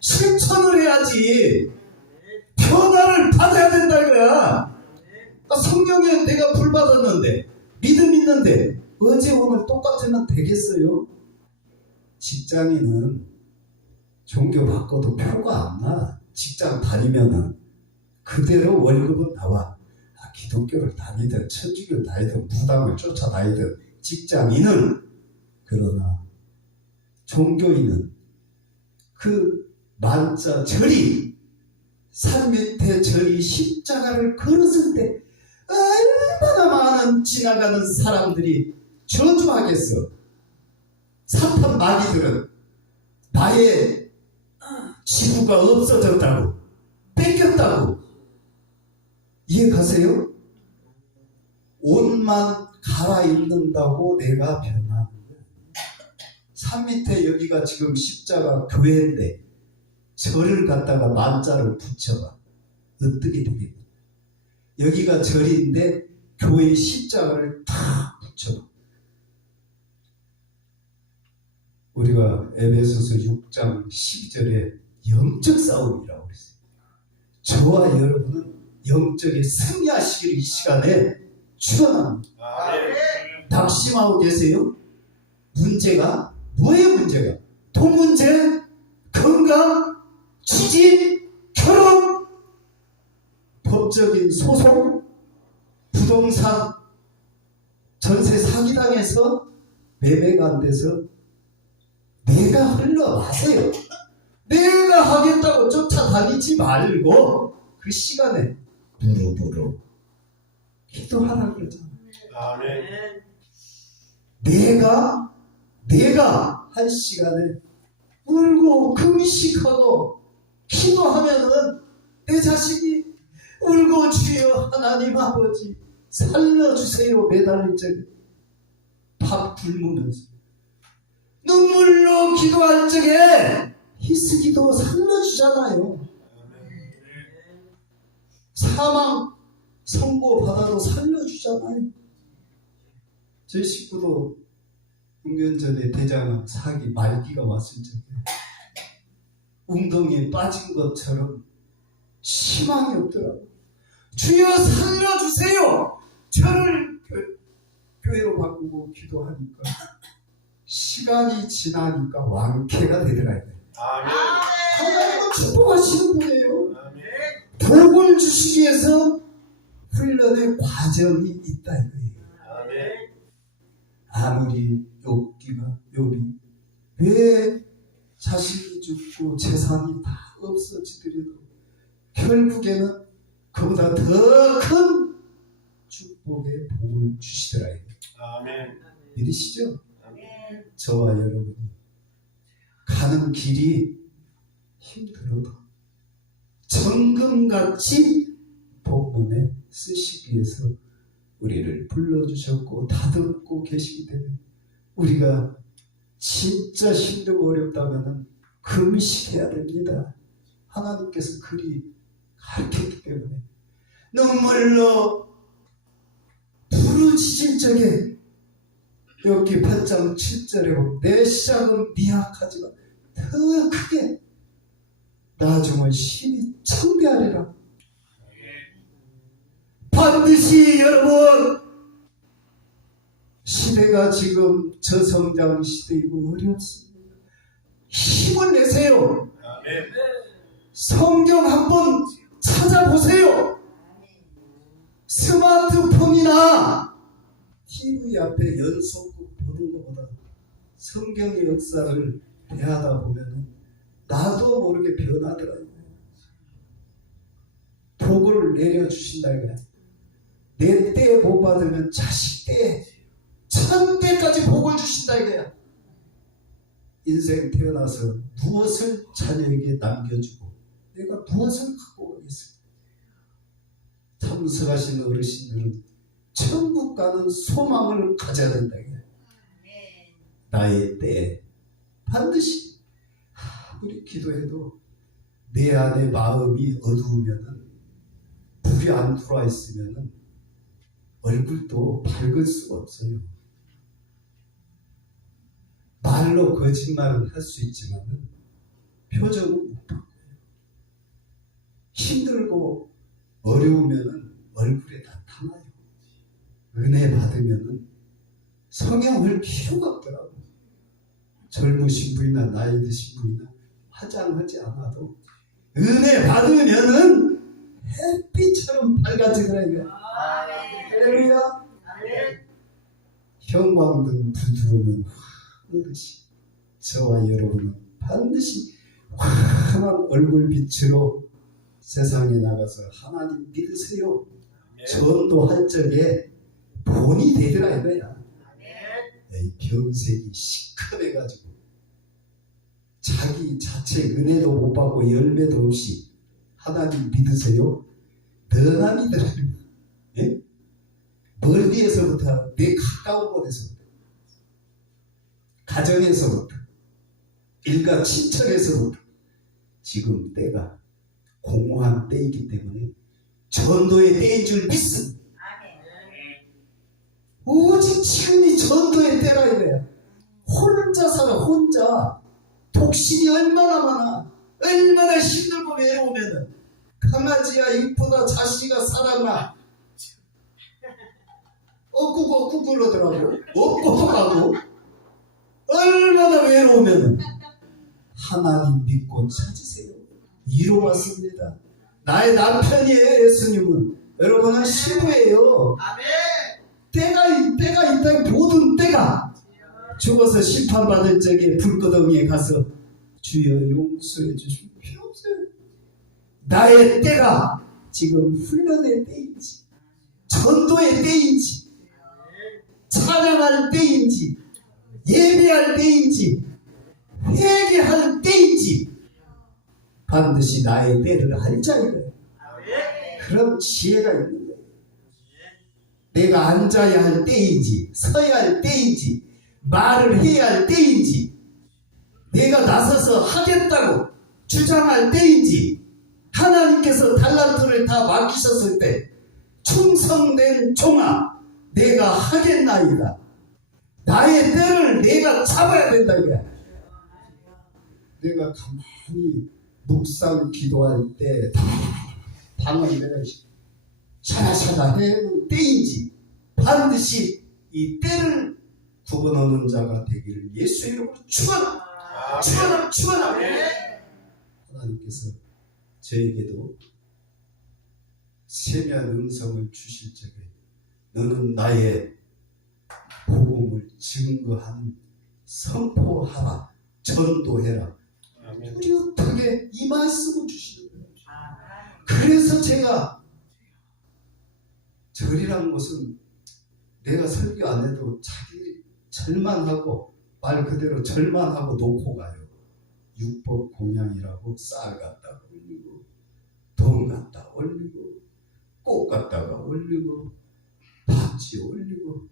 실천을 해야지. 변화를 받아야 된다 이거야. 성경에 내가 불 받았는데 믿음 있는데 어제 오늘 똑같으면 되겠어요? 직장인은 종교 바꿔도 표가 안 나. 직장 다니면은 그대로 월급은 나와. 기독교를 다니든 천주교를 다니든 무당을 쫓아다니든 직장인은, 그러나 종교인은 그 만자 절이 산 밑에 절이 십자가를 걸었을 때 얼마나 많은 지나가는 사람들이 저주하겠어. 사탄 마귀들은 나의 지구가 없어졌다고, 뺏겼다고. 이해 가세요? 옷만 갈아입는다고 내가 변하는 거야. 산 밑에 여기가 지금 십자가 교회인데 절을 갖다가 만자를 붙여봐. 어떻게 되겠냐? 여기가 절인데 교회 십자가를 다 붙여봐. 우리가 에베소서 6장 12절에 영적 싸움이라고 그랬어요. 저와 여러분은 영적에 승리하시길 이 시간에 축원합니다. 낙심하고 계세요? 문제가 뭐예요? 문제가 돈 문제, 건강, 취직, 결혼, 법적인 소송, 부동산, 전세 사기당해서 매매가 안 돼서 내가 흘러가세요. 내가 하겠다고 쫓아다니지 말고 그 시간에 무릎으로 기도하라 그러잖아. 내가 한 시간에 울고 금식하고 기도하면은 내 자식이 울고 주여 하나님 아버지 살려주세요 매달릴 적에 밥 굶으면서 눈물로 기도할 적에 히스기도 살려주잖아요. 사망 선고 받아도 살려주잖아요. 제 식구도 6년 전에 대장암 사기 말기가 왔을 적에 웅덩이에 빠진 것처럼 희망이 없더라고요. 주여 살려주세요. 저를 교회로 바꾸고 기도하니까 시간이 지나니까 완쾌가 되더라고요. 하나님은 축복하시는 분이에요. 복을 주시기 위해서 훈련의 과정이 있다 이거예요. 아무리 욥이 왜 자식이 죽고 재산이 다 없어지더라도 결국에는 그보다 더 큰 축복의 복을 주시더라. 믿으시죠? 저와 여러분이 가는 길이 힘들어도 정금같이 복문에 쓰시기 위해서 우리를 불러주셨고 다듬고 계시기 때문에 우리가 진짜 힘들고 어렵다면 금식해야 됩니다. 하나님께서 그리 가르쳤기 때문에 눈물로 부르짖을 적에 여기 8장 7절에 보면 내 시작은 미약하지만 더 크게 나중은 힘이 창대하리라. 반드시 여러분 시대가 지금 저성장 시대이고 어렵습니다. 힘을 내세요. 성경 한번 찾아보세요. 스마트폰이나 TV 앞에 연속극 보는 것보다 성경의 역사를 대하다 보면 나도 모르게 변하더라고요. 복을 내려주신다 이거야. 내 때에 못 받으면 자식 때에 천대까지 복을 주신다 이거야. 인생 태어나서 무엇을 자녀에게 남겨주고 내가 무엇을 갖고 오겠어. 참석하신 어르신들은 천국 가는 소망을 가져야 된다 이거야. 나의 때에 반드시 우리 기도해도 내 안에 마음이 어두우면은 불이 안 들어와 있으면은 얼굴도 밝을 수가 없어요. 말로 거짓말은 할 수 있지만은 표정은 못 바꿔요. 힘들고 어려우면은 얼굴에 나타나요. 은혜 받으면은 성형을 필요가 없더라고요. 젊으신 분이나 나이 드신 분이나 화장하지 않아도 은혜 받으면은 햇빛처럼 밝아지더라고요. 할렐루야. 형광등 불 들어오면 환하듯이 저와 여러분은 반드시 환한 얼굴빛으로 세상에 나가서 하나님 믿으세요. 전도할 적에 본이 되더라 이거야. 이 병색이 시커매가지고 자기 자체 은혜도 못 받고 열매도 없이 하나님 믿으세요. 너나 믿으라. 예? 멀리에서부터 내 가까운 곳에서부터 가정에서부터 일가 친척에서부터 지금 때가 공허한 때이기 때문에 전도의 때인 줄 믿습니다. 오직 지금이 전도의 때라 이거야. 혼자 살아 혼자. 혼자 독신이 얼마나 많아. 얼마나 힘들고 외로우면은 강아지야 이쁘다 자식아 사랑아 꾸꾸 그러더라고. 업고 가고 얼마나 외로우면은 하나님 믿고 찾으세요. 이루었습니다. 나의 남편이에요. 예수님은 여러분은 신부예요. 때가 있다. 모든 때가 죽어서 심판받을 적에 불구덩이에 가서 주여 용서해 주시면 필요 없어요. 나의 때가 지금 훈련의 때인지 전도의 때인지 찬양할 때인지 예배할 때인지 회개할 때인지 반드시 나의 때를 알자 이거예요. 그런 지혜가 있는 거예요. 내가 앉아야 할 때인지 서야 할 때인지 말을 해야 할 때인지 내가 나서서 하겠다고 주장할 때인지 하나님께서 달란트를 다 맡기셨을 때 충성된 종아 내가 하겠나이다. 나의 때를 내가 잡아야 된다 이거야. 내가 가만히 묵상 기도할 때 방언 내가 샤라샤라 해는 때인지 반드시 이 때를 구분하는 자가 되기를 예수의 이름으로 축원합니다. 하나님께서 저에게도 세미한 음성을 주실 적에 너는 나의 복음을 증거하는 선포하라 전도해라 뚜렷하게 이 말씀을 주시는 거예요. 그래서 제가 절이란 것은 내가 설교 안 해도 자기 절만하고 말 그대로 절만하고 놓고 가요. 율법 공양이라고 쌀 갖다가 올리고 돈 갖다 올리고 꽃 갖다가 올리고 반지 올리고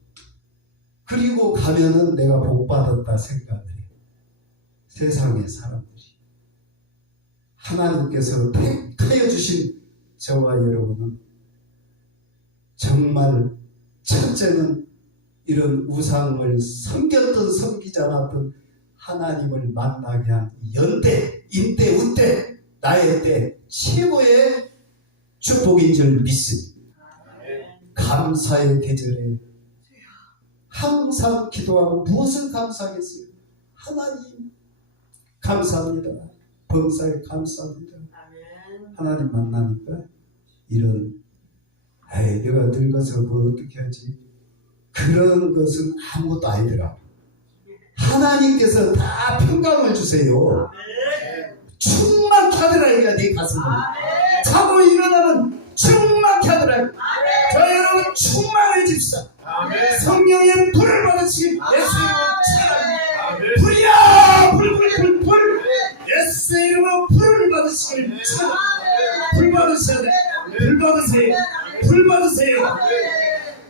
그리고 가면은 내가 복 받았다 생각을 해요. 세상의 사람들이 하나님께서 택하여 주신 저와 여러분은 정말 첫째는 이런 우상을 섬겼던 섬기지 않았던 하나님을 만나게 한 연대, 인대, 운대, 나의 때 최고의 축복인 줄 믿습니다. 감사의 계절에 항상 기도하고 무엇을 감사하겠어요? 하나님 감사합니다. 범사에 감사합니다. 하나님 만나니까 이런 내가 늙어서 뭐 어떻게 하지? 그런 것은 아무것도 아니더라. 하나님께서 다 평강을 주세요. 충만케 하더라 이거야 내 가슴을. 자고 일어나면 충만케 하더라. 저 여러분 충만해집시다. 성령의 불을 받으시기 예수의 이름으로 불이야 불 예수의 이름으로 불을 받으시길 불 받으셔야 돼. 불 받으세요.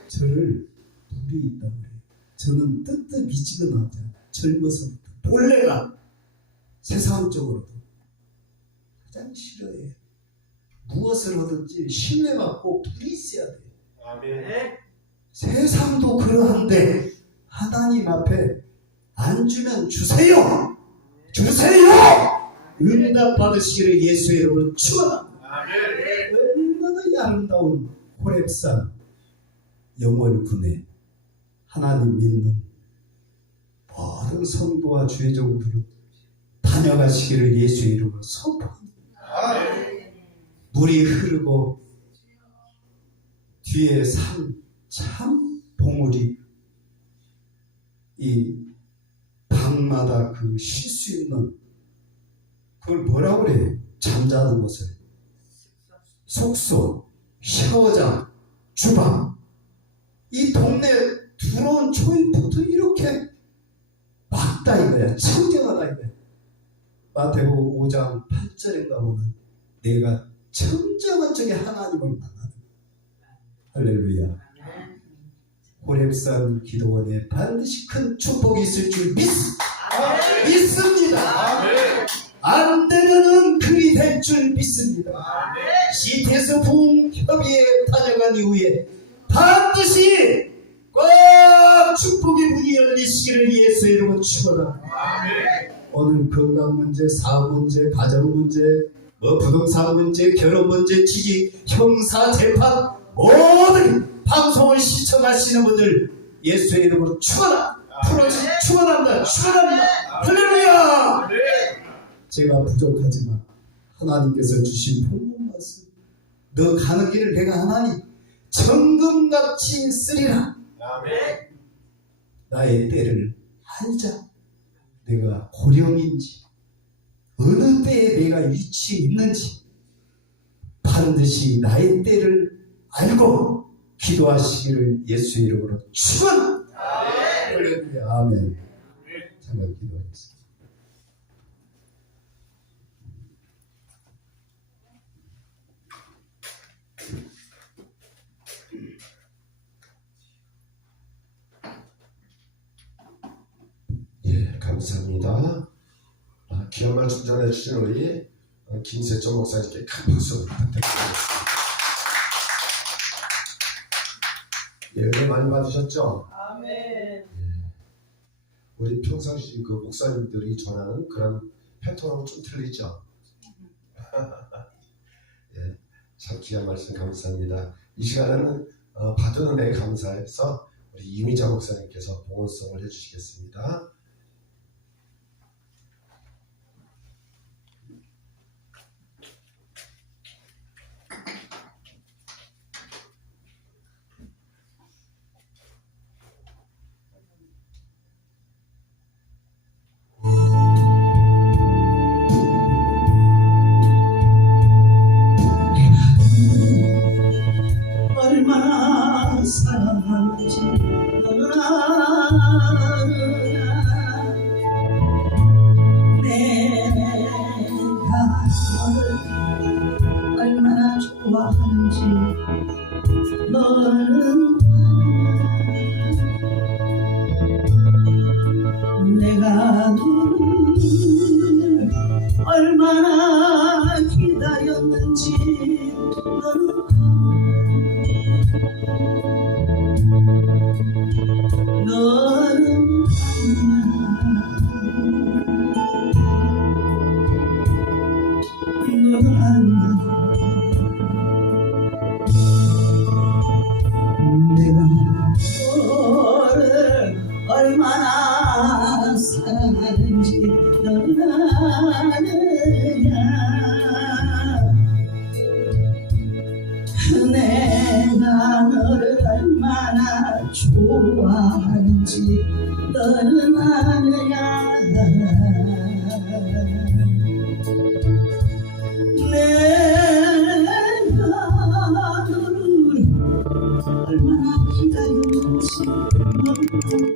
저를 불이 있다고 그래요. 저는 뜨뜻미지근하잖아요. 젊어서부터 본래가 세상적으로도 가장 싫어해요. 무엇을 하든지 신뢰받고 불이 있어야 돼요. 세상도 그러한데 하나님 앞에 안 주면 주세요. 응답 받으시기를 예수의 이름으로 축원합니다. 얼마나 아름다운 호렙산 영월군에 하나님 믿는 모든 성도와 주의종들은 다녀가시기를 예수의 이름으로 선포합니다. 물이 흐르고 뒤에 산 참 봉우리 이 방마다 그 쉴 수 있는 그걸 뭐라고 그래요? 잠자는 곳을 숙소, 샤워장, 주방 이 동네에 들어온 초입부터 이렇게 막다 이거야. 청정하다 이거야. 마태복음 5장 8절인가 보면 내가 청정한 쪽에 하나님을 만나는 할렐루야. 호렙산 기도원에 반드시 큰 축복이 있을 줄 믿습니다. 안 되면은 그리 될 줄 믿습니다. 시티에서 부흥협의회 다녀간 이후에 반드시 꼭 축복의 문이 열려 열리시기를 예수의 이름으로 축원합니다. 오늘 건강 문제, 사업 문제, 가정 문제, 부동산 문제, 결혼 문제, 취직, 형사, 재판 모든 방송을 시청하시는 분들 예수의 이름으로 축원합니다. 축원합니다. 축원합니다. 할렐루야. 제가 부족하지만 하나님께서 주신 복음 말씀, 너 가는 길을 내가 하나님 정금같이 쓰리라. 나의 때를 알자. 내가 고령인지 어느 때에 내가 위치에 있는지 반드시 나의 때를 알고 기도하시기를 예수의 이름으로 축원합니다. 아멘. 잠깐 기도하겠습니다. 예, 감사합니다. 귀한 말씀 전해주신 우리 김세정 목사님께 큰 박수 부탁드리겠습니다. 예, 은혜 많이 받으셨죠? 아멘. 우리 평상시 그 목사님들이 전하는 그런 패턴하고 좀 틀리죠? 예, 참 귀한 말씀 감사합니다. 이 시간에는 받은 은혜에 감사해서 우리 이미자 목사님께서 봉헌송을 해주시겠습니다. 얼마나 사랑하는지 너는 아느냐 내가 너를 얼마나 좋아하는지 너는 아느냐 내가 너를 얼마나 기다렸는지 너는 너는 내가 너를 얼마나 사랑하는지 너는 아느냐 내가 너를 얼마나 좋아하는지 너는 아느냐 내가 너를 얼마나 기다렸는지 너는